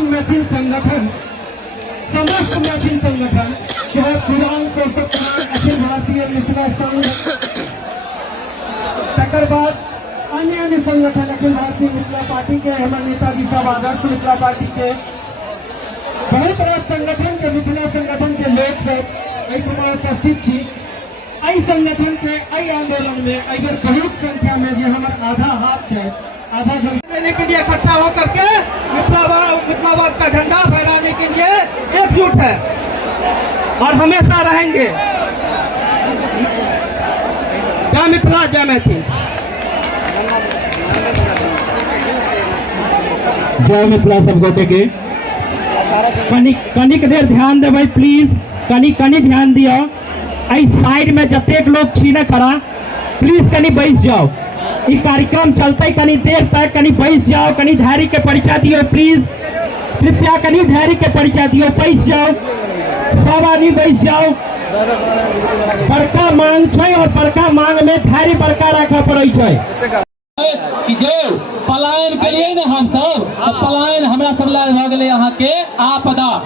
तमाम मैथिल संगठन, समस्त मैथिल संगठन, चाहे पुरान अखिल भारतीय मिथिला संघ, तकर बाद अन्य अन्य संगठन, अखिल भारतीय मिथिला पार्टी के हमारे नेताजी सब, आदर्श मिथिला पार्टी के बहुत रास संगठन के, मिथिला संगठन के लोग सब उपस्थित छी। आई संगठन के आई आंदोलन में अगर बहुत संख्या में जो हमारे आधा हाथ है, आधा देने के लिए इकट्ठा होकर के मिथिलावाद का झंडा फहराने के लिए एकजुट है और हमेशा रहेंगे। जय मिथिला, जय मैथिल। जय मिथिला सब गोटे के। कनिक देर ध्यान देवे प्लीज, कनी ध्यान दियो। आई साइड में जतेक लोग छी न खड़ा, प्लीज कनी बैठ जाओ। ये कार्यक्रम चलते कनी देर तक, कनी बैठ जाओ, कनी धैर्य के परिचय दियो प्लीज, कृपया कनी धैर्य के परिचय दियो, बैठ जाओ, सब आदमी बैठ जाओ। बड़का मांग छै और बड़का मांग में धैर्य बरका रखा पड़े छै कि जो पलायन के लिए न हम सब, पलायन हमरा सब ला भ गेलै अहाँ के आपदा।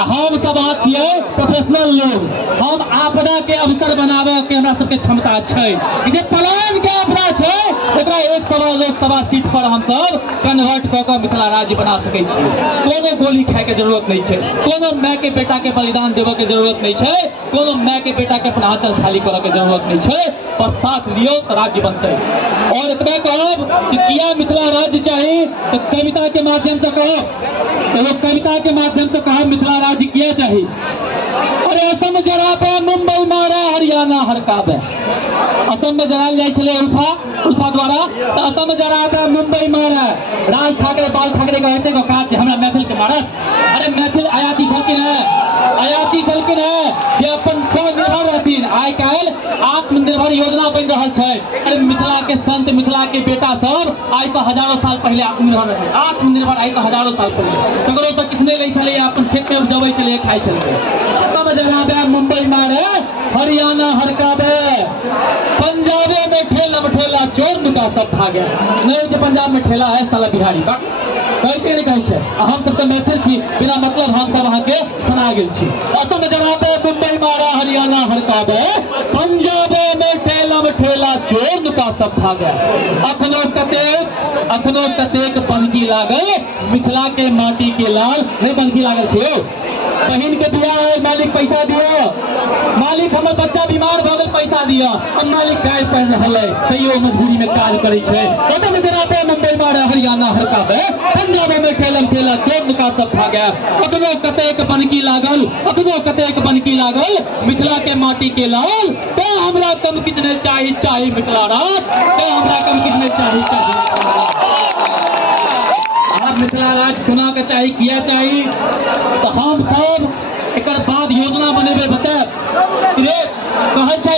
हम सब छियै प्रोफेशनल लोग, हम आपदा के अवसर बनावे के हमरा सबके क्षमता छै। जे पलायन के आपदा छै एकरा 100 लोकसभा सीट पर हम सब कन्वर्ट क के मिथिला राज्य बना सकै छी। कोनो गोली खाए के जरूरत नहीं छै, कोनो माय के बेटा के बलिदान देवे के जरूरत नहीं छै, कोनो माय के बेटा के अपन आंचल खाली करे के जरूरत नहीं छै। बस साथ लियो तो राज्य बनते। और इतना कहब कि किया मिथिला राज्य चाहिए तो कविता के माध्यम से कहो, तो कविता के माध्यम से कहो मिथिला राज्य किया चाहिए। अरे असम जरा पे मुंबई मारा हरियाणा हरकाबे, असम में जरा जाए उल्फा द्वारा, तो असम जरा पे मुंबई मारा। राज ठाकरे बाल ठाकरे कहते को काज हमरा मैथिल के मारत। अरे मैथिल आयाती छलकिन है जे अपन स्वनिर्भर रहथिन। आइ काल्हि आत्मनिर्भर योजना बन रहा है। अरे मिथिला के संत, मिथिला के बेटा सब आज तो हजारों साल पहले आत्मनिर्भर आई तो हजारों साल पहले ककरो तो किसने ले चले, अपन खेत में उपजबे चले, खाए चले। तब जरा मुंबई मारे हरियाणा हरकाबे, पंजाबे में ठेला चोर नुका सब खा गया। नहीं जो पंजाब में ठेला है साला बिहारी बा कहै नहीं कहै छै। हम सब तो मैथिल छी, बिना मतलब हम सब अहाँ के सुना गेल छी। असम जनाबे मुंबई मारा हरियाणा हरकाबे, पंजाबे में ठेला चोर नुका सब खा गया। अखनो कतेक बनकी लागल मिथिला के माटी के लाल, नहीं बनकी लागल छै। बहन के बियाह है, मालिक पैसा दियो, मालिक हमर बच्चा बीमार भ गेल पैसा दिया, अब मालिक गाय पहन रहल है, तैयो मजबूरी में काज करे छै। ओतऽ जरा पे मुंबई मारे हरियाणा हरकाबे, पंजाबे में ठेला चोर नुका सब खा गया। अखनो कतेक बनकी लागल मिथिला के माटी के लाल, तो हमरा कम किछ नहीं चाही मिथिला राज, तो हमरा कम किछ नहीं चाही। आप मिथिला राज कोना के चाही, किया चाही, तो हम सब एक बाद योजना बनेबे बताएब। कहे छै